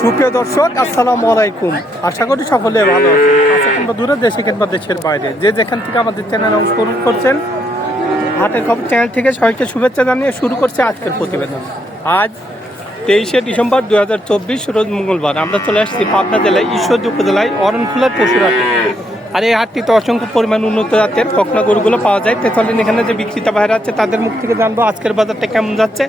সুপ্রিয় দর্শক, আসসালামু আলাইকুম। আশা করি সকলে ভালো আছেন। কাছে কিংবা দূরে দেশে কিংবা দেশের বাইরে, যে যেখান থেকে আমাদের চ্যানেল অংশগ্রহণ করছেন হাটের খবর চ্যানেল থেকে সবাইকে শুভেচ্ছা জানিয়ে শুরু করছে আজকের প্রতিবেদন। আজ তেইশে ডিসেম্বর দু হাজার চব্বিশ, রোজ মঙ্গলবার। আমরা চলে আসছি পাবনা জেলায় ঈশ্বরদী উপজেলায় অরণখোলার পশুর হাটে আর এই হাটটিতে অসংখ্য পরিমাণ উন্নত জাতের কখনা গরুগুলো পাওয়া যায়। তো চলেন এখানে যে বিক্রেতা বাইরে আছে, তাদের মুখ থেকে জানব আজকের বাজারটা কেমন যাচ্ছে।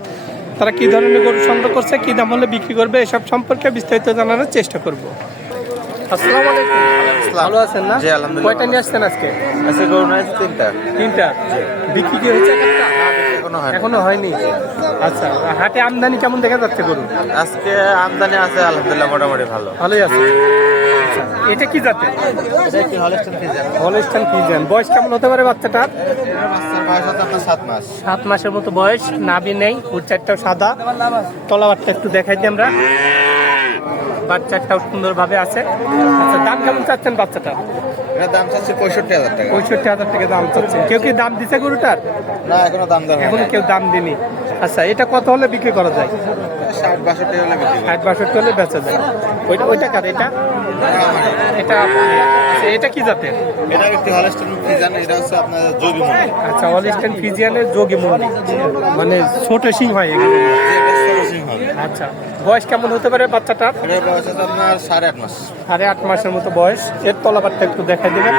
তারা কি ধরনের গরু সংগ্রহ করছে কি দাম হলে বিক্রি করবে এসব সম্পর্কে বিস্তারিত জানানোর চেষ্টা করব। আসসালামু আলাইকুম। ভালো আছেন না? জি, আলহামদুলিল্লাহ। কয়টা নিয়ে আসছেন আজকে? আজকে গরু নিয়ে তিনটা। তিনটা? বিক্রি কি হয়েছে এখনও? হয় এখনও হয়নি। আচ্ছা হাটে আমদানি কেমন দেখা যাচ্ছে গরু? আজকে আমদানি আছে আলহামদুলিল্লাহ মোটামুটি ভালো। ভালোই আছে। এটা কি জাতের? হলস্টন বয়স কেমন হতে পারে বাচ্চাটার? বাচ্চার বয়স হচ্ছে আপনার সাত মাস। সাত মাসের মতো বয়স নাভি নেই চারটাও সাদা। তলাবারটা একটু দেখাই দিই আমরা। বাচ্চাটাও সুন্দর ভাবে আছে। আচ্ছা দাম কেমন চাচ্ছেন বাচ্চাটা দাম চাচ্ছে পঁয়ষট্টি হাজার টাকা। পঁয়ষট্টি হাজার টাকা দাম চাচ্ছেন কেউ কি দাম দিছে গরুটার? না এখনও দাম দেওয়া এখনও কেউ দাম দিনি। আচ্ছা এটা কত হলে বিক্রি করা যায়? ষাট বাষট্টি হলে ষাট বাষট্টি হলে বেচা যায়। ওইটা ওইটা কার? এটা? এটা এটা কি জাতের? এটা একটি হলস্টন ফিজান এটা হচ্ছে আপনার জৈবী মন্দির আচ্ছা অলিস্টেন ফিজিয়ানের যোগী মন্দির মানে ছোট সিং হয় এগুলো। আচ্ছা বয়স কেমন হতে পারে বাচ্চাটা বয়স আপনার সাড়ে আট মাস। সাড়ে আট মাসের মতো বয়স। এর তলাবারটা একটু দেখাই দেবেন।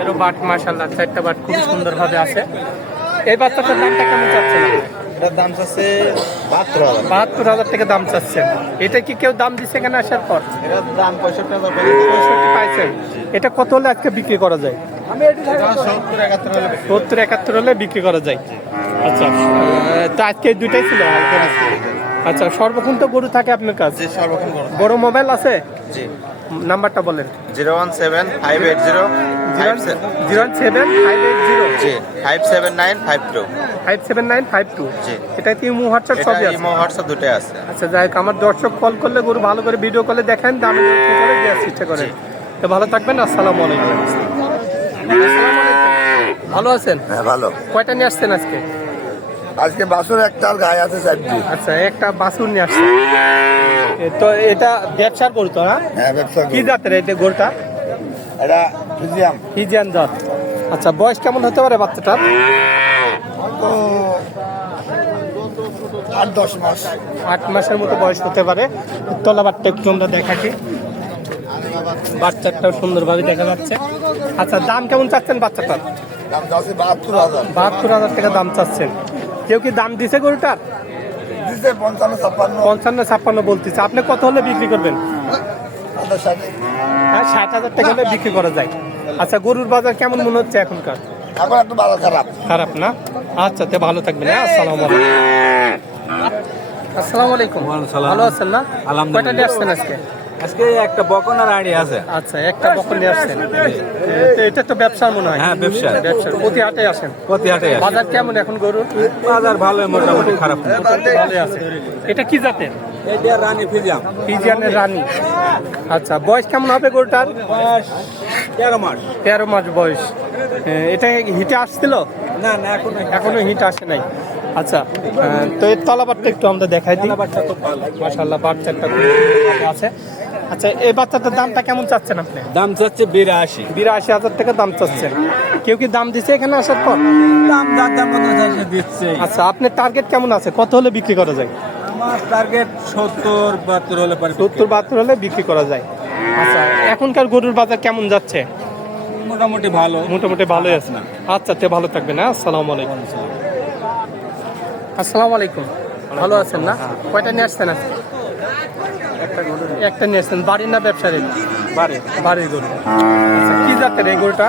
এরও বাট মাসাল্লাহ চারটা বাট খুব সুন্দরভাবে আছে। এই বাচ্চাটার দামটা কেমন আপনি? এটার দাম চাচ্ছে বাহাত্তর হাজার। বাহাত্তর হাজার টাকা দাম চাচ্ছেন এটা কি কেউ দাম দিচ্ছে এখানে আসার পর? এটার দাম পঁয়ষট্টি হাজার পঁয়ষট্টি পাইছেন এটা কত হলে আজকে বিক্রি করা যায়? সত্তর একাত্তর হলে বিক্রি করা। যায়। আচ্ছা তো আজকে দুইটাই ছিল আচ্ছা সর্বক্ষণ তো গরু থাকে আপনার কাছে? বড় মোবাইল আছে? জি। নাম্বারটা বলেন। Zero one seven five eight zero zero zero seven five eight zero. জি five seven nine five two. Five seven nine five two জি। এটা কি ইমো হোয়াটসঅ্যাপ এটা সবই আছে? ইমো হোয়াটসঅ্যাপ দুটোই আছে। আচ্ছা যাই হোক আমার দর্শক কল করলে গরু ভালো করে ভিডিও কলে দেখেন দামে করে দেওয়ার চেষ্টা করেন। তো ভালো থাকবেন আসসালামু আলাইকুম। ভালো আছেন? হ্যাঁ ভালো। কয়টা নিয়ে আসছেন আজকে? আজকে বাসুর একটার গায়ে আছে চারটি। আচ্ছা একটা বাসুর নিয়ে আসছেন। এ তো এটা ব্যবসার গরু তো হ্যাঁ হ্যাঁ ব্যবসা কি। জাতের এটা গরুটা? এটা ফিজিয়াম। ফিজিয়ান জাত। আচ্ছা বয়স কেমন হতে পারে বাচ্চাটার? তো আট দশ মাস। আট মাসের মতো বয়স হতে পারে। তলাবারটা একটু আমরা দেখাচ্ছি। বাচ্চাটাও সুন্দরভাবে দেখা যাচ্ছে। আচ্ছা দাম কেমন চাচ্ছেন বাচ্চাটার? বাহাত্তর হাজার। টাকা দাম চাচ্ছেন। কেউ কি দাম দিছে গরুটার? পঞ্চান্ন ছাপ্পান্ন। বলতেছে। আপনি কত হলে বিক্রি করবেন? হ্যাঁ ষাট হাজার টাকা হলে বিক্রি করা যায়। আচ্ছা গরুর বাজার কেমন মনে হচ্ছে এখনকার? এখন একটু ভালো খারাপ। খারাপ না? আচ্ছা তে ভালো থাকবেন হ্যাঁ? আসসালামু আলাইকুম। আসসালামু আলাইকুম। ভালো আছেন না? কয়টা নিয়ে আসছেন আজকে? আজকে একটা বকন আর আড়ি আছে। আচ্ছা একটা বকর নিয়ে আসছেন। এটা তো ব্যবসার মনে হয়। হ্যাঁ, ব্যবসার। ব্যবসার। প্রতি হাটে আসেন? প্রতি হাটে বাজার কেমন এখন গরুর? বাজার ভালোই মোটামুটি খারাপ। ভালোই আছে। এটা কি জাতের? এইটা রানী ফিজিয়ানের রানী। আচ্ছা বয়স কেমন হবে গরুটার? বয়স তেরো মাস। তেরো মাস বয়স। এটা হিটে আসছিল? না না এখন এখনও হিট আসে নাই। আচ্ছা তো এর তলাবারটা একটু আমরা দেখাই দিই। বাচ্চা তো ভালো। মাশাল্লাহ বাচ্চাটা খুব আছে। আচ্ছা এই বাচ্চাটার দামটা কেমন চাচ্ছেন আপনি? দাম চাচ্ছে বিরাশি। বিরাশি হাজার টাকা দাম চাচ্ছেন। কেউ কি দাম দিছে এখানে আসার পর? দাম যার দাম দিচ্ছে। আচ্ছা আপনার টার্গেট কেমন আছে? কত হলে বিক্রি করা যায়? আমার টার্গেট সত্তর বাহাত্তর হলে সত্তর বাহাত্তর হলে বিক্রি করা যায়। আচ্ছা এখনকার গরুর বাজার কেমন যাচ্ছে? মোটামুটি ভালো। মোটামুটি ভালোই আছে। না। আচ্ছা তে ভালো থাকবেন হ্যাঁ? আসসালামু আলাইকুম। আসসালামু আলাইকুম। ভালো আছেন না? কয়টা নিয়ে আসছেন আজকে? একটা নিয়ে। আসছেন। বাড়ির না ব্যবসার বাড়ি। বাড়ির গরু। আচ্ছা কি জাতের এই গরুটা?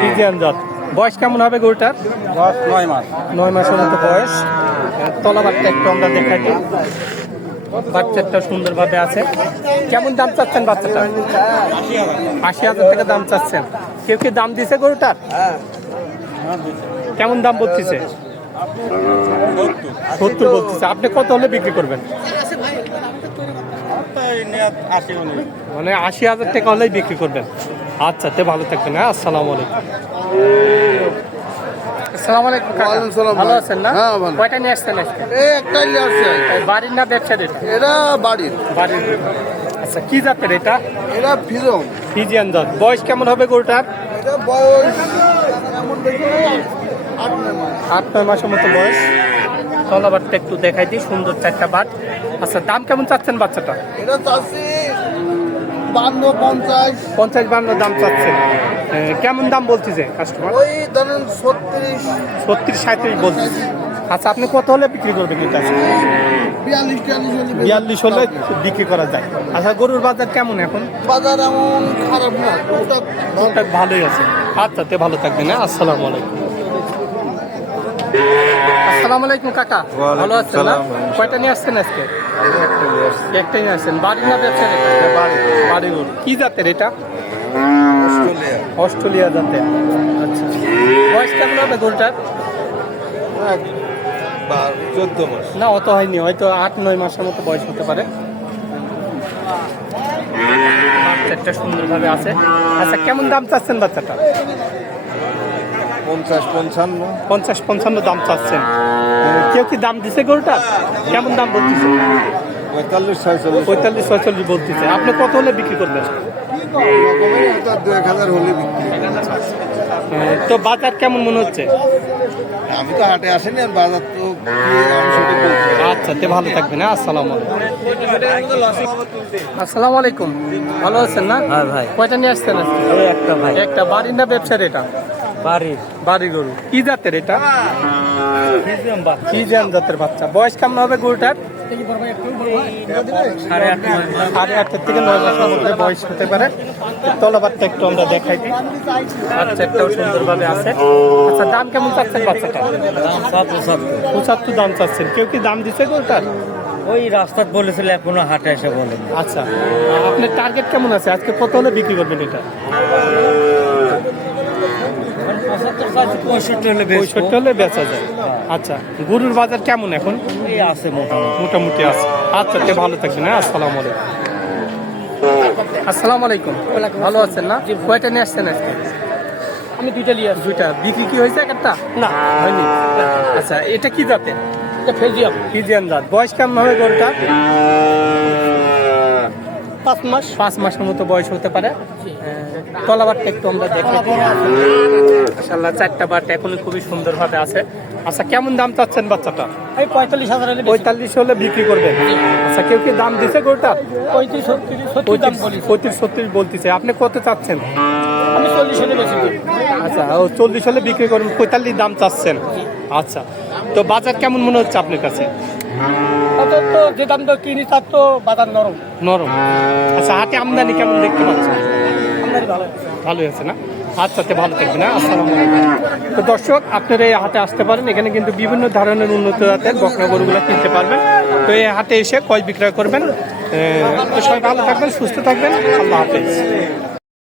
ফিজিয়ান জাত। বয়স কেমন হবে গরুটার? নয় মাস। নয় মাসের মতো বয়স। তলাবারটা একটু আমরা দেখাই। বাচ্চাটা সুন্দরভাবে আছে। কেমন দাম চাচ্ছেন বাচ্চাটা? আশি হাজার টাকা দাম চাচ্ছেন। কেউ কি দাম দিছে গরুটার? কেমন দাম বলতেছে? সত্তর বলতেছে। আপনি কত হলে বিক্রি করবেন? মানে আশি হাজার টাকা হলেই বিক্রি করবেন। আচ্ছা তে ভালো থাকবেন হ্যাঁ? আসসালামু আলাইকুম। আসসালামু আলাইকুম কাকা। ওয়ালাইকুম সালাম ভালো আছেন না? হ্যাঁ, ভালো। কয়টা নিয়ে আসছেন আজকে? এই একটাই নিয়ে আসছে বাড়ির না এটা বাড়ির। বাড়ির। আচ্ছা কি জাতের এটা? এটা ফিজম। ফিজিয়ান জাত। বয়স কেমন হবে গরুটার? এটা বয়স এমন দেখি আট নয় মাসের মতো বয়স। তলাবারটা একটু দেখাই দিই সুন্দর চারটা বাট। আচ্ছা দাম কেমন চাচ্ছেন বাচ্চাটা? এটা চাচ্ছি বান্ন পঞ্চাশ। পঞ্চাশ বান্ন দাম চাচ্ছেন কেমন দাম বলতেছে কাস্টমার ওই ধরেন ছত্রিশ। ছত্রিশ সাঁত্রিশ বলতেছে। আচ্ছা আপনি কত হলে বিক্রি করবেন বিয়াল্লিশ হলে বিয়াল্লিশ হলে বিক্রি করা যায়। আচ্ছা গরুর বাজার কেমন এখন? বাজার এমন খারাপ না। ভালোই আছে। আচ্ছা তে ভালো থাকবেন হ্যাঁ? আসসালামু আলাইকুম। আসসালামু আলাইকুম কাকা। ভালো আছেন না? কয়টা নিয়ে আসছেন আজকে? একটাই নিয়ে আসছেন। বাড়ি না ব্যবসা বাড়ি বাড়ি গরু কি জাতের এটা? অস্ট্রেলিয়া। জাতের। আচ্ছা। বয়স কেমন হবে গরুটার? চোদ্দ মাস। না অত হয়নি। হয়তো আট নয় মাসের মতো বয়স হতে পারে। বাচ্চাটা সুন্দরভাবে আছে। আচ্ছা কেমন দাম চাচ্ছেন বাচ্চাটা? পঞ্চাশ পঞ্চান্ন। পঞ্চাশ পঞ্চান্ন দাম চাচ্ছেন। কেউ কি দাম দিছে গরুটা? কেমন দাম বলতেছে? পঁয়তাল্লিশ ছয়চল্লিশ। পঁয়তাল্লিশ ছয়চল্লিশ বলতেছে। আপনি কত হলে বিক্রি করবেন? হ্যাঁ, তো বাজার কেমন মনে হচ্ছে? আমি তো হাটে আসিনি আর বাজার তো। আচ্ছা তে ভালো থাকবেন হ্যাঁ আসসালামু আলাইকুম। আসসালামু আলাইকুম। ভালো আছেন না? হ্যাঁ ভাই। কয়টা নিয়ে আসছেন একটা ভাই। একটা বাড়ির না ব্যবসার এটা? বাড়ির বাড়ি গরু। কি জাতের এটা? জাতের বাচ্চা? বয়স কেমন হবে গরুটার? সাড়ে আট সাড়ে আটের থেকে নয় মাসের মধ্যে বয়স হতে পারে। তলাবারটা একটু আমরা দেখাই। দিই বাচ্চাটাও সুন্দরভাবে আছে। আচ্ছা দাম কেমন চাচ্ছেন বাচ্চাটা? পঁচাত্তর দাম চাচ্ছেন। কেউ কি দাম দিচ্ছে গরুটার? ওই রাস্তাত বলেছিল এখনও হাটে এসে বলেন আচ্ছা। আপনার টার্গেট কেমন আছে? আজকে কত হলে বিক্রি করবেন এটা? পঁয়ষট্টি হলে বেচা যায়। আচ্ছা গরুর বাজার কেমন এখন? আছে মোটামুটি। আছে। আচ্ছা তে ভালো থাকবেন হ্যাঁ আসসালামু আলাইকুম। আসসালামু আলাইকুম। ভালো আছেন না? কয়টা নিয়ে আসছেন আজকে? আমি দুইটা নিয়ে আসছি। দুইটা। বিক্রি কি হয়েছে একটা না। হয়নি। আচ্ছা এটা কি জাতের? এটা ফেজিয়াম ফিজিয়ান জাত। বয়স কেমন হবে গরুটা পাঁচ মাস পাঁচ মাসের মতো বয়স হতে পারে। তলাবারটা একটু আমরা দেখি মাশাল্লাহ চারটা বাট এখনই খুবই সুন্দরভাবে আছে। আচ্ছা কেমন দাম চাচ্ছেন বাচ্চাটা? এই পঁয়তাল্লিশ হাজার পঁয়তাল্লিশ হলে বিক্রি করবেন। আচ্ছা কেউ কি দাম দিছে গরুটা? পঁয়ত্রিশ পঁয়ত্রিশ ছত্রিশ বলতেছে। আপনি কত চাচ্ছেন? আমি চল্লিশ হলে আচ্ছা ও চল্লিশ হলে বিক্রি করবেন পঁয়তাল্লিশ দাম চাচ্ছেন। আচ্ছা তো বাজার কেমন মনে হচ্ছে আপনার কাছে? তো যে দাম তো কিনি তার তো বাজার নরম। নরম। আচ্ছা হাটে আমদানি কেমন দেখতে পাচ্ছেন? আমদানি ভালো ভালোই আছে না? আচ্ছা ভালো থাকবেন আসসালামু আলাইকুম। তো দর্শক আপনারা এই হাটে আসতে পারেন। এখানে কিন্তু বিভিন্ন ধরনের উন্নত জাতের বকনা গরুগুলো কিনতে পারবেন। তো এই হাটে এসে কয় বিক্রয় করবেন? তো সবাই ভালো থাকবেন সুস্থ থাকবেন। আল্লাহ হাফেজ।